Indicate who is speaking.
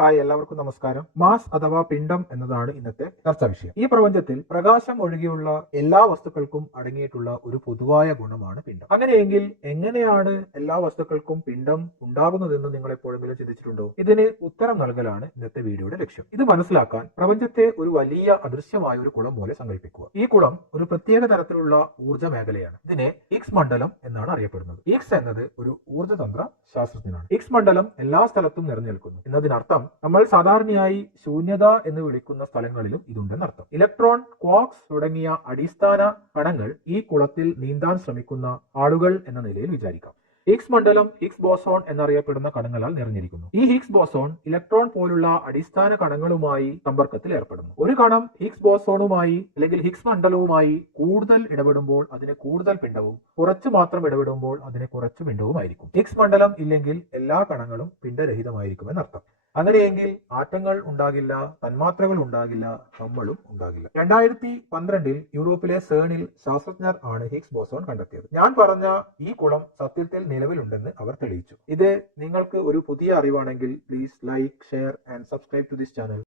Speaker 1: Hi എല്ലാവർക്കും നമസ്കാരം. Mass അഥവാ പിണ്ഡം എന്നതാണ് ഇന്നത്തെ ചർച്ചാ വിഷയം. ഈ പ്രപഞ്ചത്തിൽ പ്രകാശം ഒഴികെയുള്ള എല്ലാ വസ്തുക്കൾക്കും അടങ്ങിയിട്ടുള്ള ഒരു പൊതുവായ ഗുണമാണ് പിണ്ഡം. അങ്ങനെയെങ്കിൽ എങ്ങനെയാണ് എല്ലാ വസ്തുക്കൾക്കും പിണ്ഡം ഉണ്ടാകുന്നതെന്ന് നിങ്ങൾ എപ്പോഴെങ്കിലും ചിന്തിച്ചിട്ടുണ്ടോ? ഇതിന് ഉത്തരം നൽകലാണ് ഇന്നത്തെ വീഡിയോയുടെ ലക്ഷ്യം. ഇത് മനസ്സിലാക്കാൻ പ്രപഞ്ചത്തെ ഒരു വലിയ അദൃശ്യമായ ഒരു കുളം പോലെ സങ്കല്പിക്കുക ഈ കുളം ഒരു പ്രത്യേക തരത്തിലുള്ള ഊർജ മേഖലയാണ്. ഇതിനെ ഇക്സ് മണ്ഡലം എന്നാണ് അറിയപ്പെടുന്നത്. ഇക്സ് എന്നത് ഒരു ഊർജതന്ത്ര ശാസ്ത്രജ്ഞനാണ്. ഇക്സ് മണ്ഡലം എല്ലാ സ്ഥലത്തും നിറഞ്ഞു നിൽക്കുന്നു എന്നതിനർത്ഥം നമ്മൾ സാധാരണയായി ശൂന്യത എന്ന് വിളിക്കുന്ന സ്ഥലങ്ങളിലും ഇതുണ്ടെന്നർത്ഥം ഇലക്ട്രോൺ ക്വാക്സ് തുടങ്ങിയ അടിസ്ഥാന കണങ്ങൾ ഈ കുളത്തിൽ നീന്താൻ ശ്രമിക്കുന്ന ആളുകൾ എന്ന നിലയിൽ വിചാരിക്കാം. ഹിഗ്സ് മണ്ഡലം ഹിഗ്സ് ബോസോൺ എന്നറിയപ്പെടുന്ന കണങ്ങളാൽ നിറഞ്ഞിരിക്കുന്നു. ഈ ഹിഗ്സ് ബോസോൺ ഇലക്ട്രോൺ പോലുള്ള അടിസ്ഥാന കണങ്ങളുമായി സമ്പർക്കത്തിൽ ഏർപ്പെടുന്നു. ഒരു കണം ഹിഗ്സ് ബോസോണുമായി അല്ലെങ്കിൽ ഹിഗ്സ് മണ്ഡലവുമായി കൂടുതൽ ഇടപെടുമ്പോൾ അതിന് കൂടുതൽ പിണ്ഡവും കുറച്ച് മാത്രം ഇടപെടുമ്പോൾ അതിന് കുറച്ച് പിണ്ഡവുമായിരിക്കും. ഹിഗ്സ് മണ്ഡലം ഇല്ലെങ്കിൽ എല്ലാ കണങ്ങളും പിണ്ഡരഹിതമായിരിക്കും എന്നർത്ഥം. അങ്ങനെയെങ്കിൽ ആറ്റങ്ങൾ ഉണ്ടാകില്ല തന്മാത്രകൾ ഉണ്ടാകില്ല നമ്മളും ഉണ്ടാകില്ല. രണ്ടായിരത്തി പന്ത്രണ്ടിൽ യൂറോപ്പിലെ സേണിൽ ശാസ്ത്രജ്ഞർ ആണ് ഹിഗ്സ് ബോസോൺ കണ്ടെത്തിയത്. ഞാൻ പറഞ്ഞ ഈ കുളം സത്യത്തിൽ നിലവിലുണ്ടെന്ന് അവർ തെളിയിച്ചു. ഇത് നിങ്ങൾക്ക് ഒരു പുതിയ അറിവാണെങ്കിൽ please like share and subscribe to this channel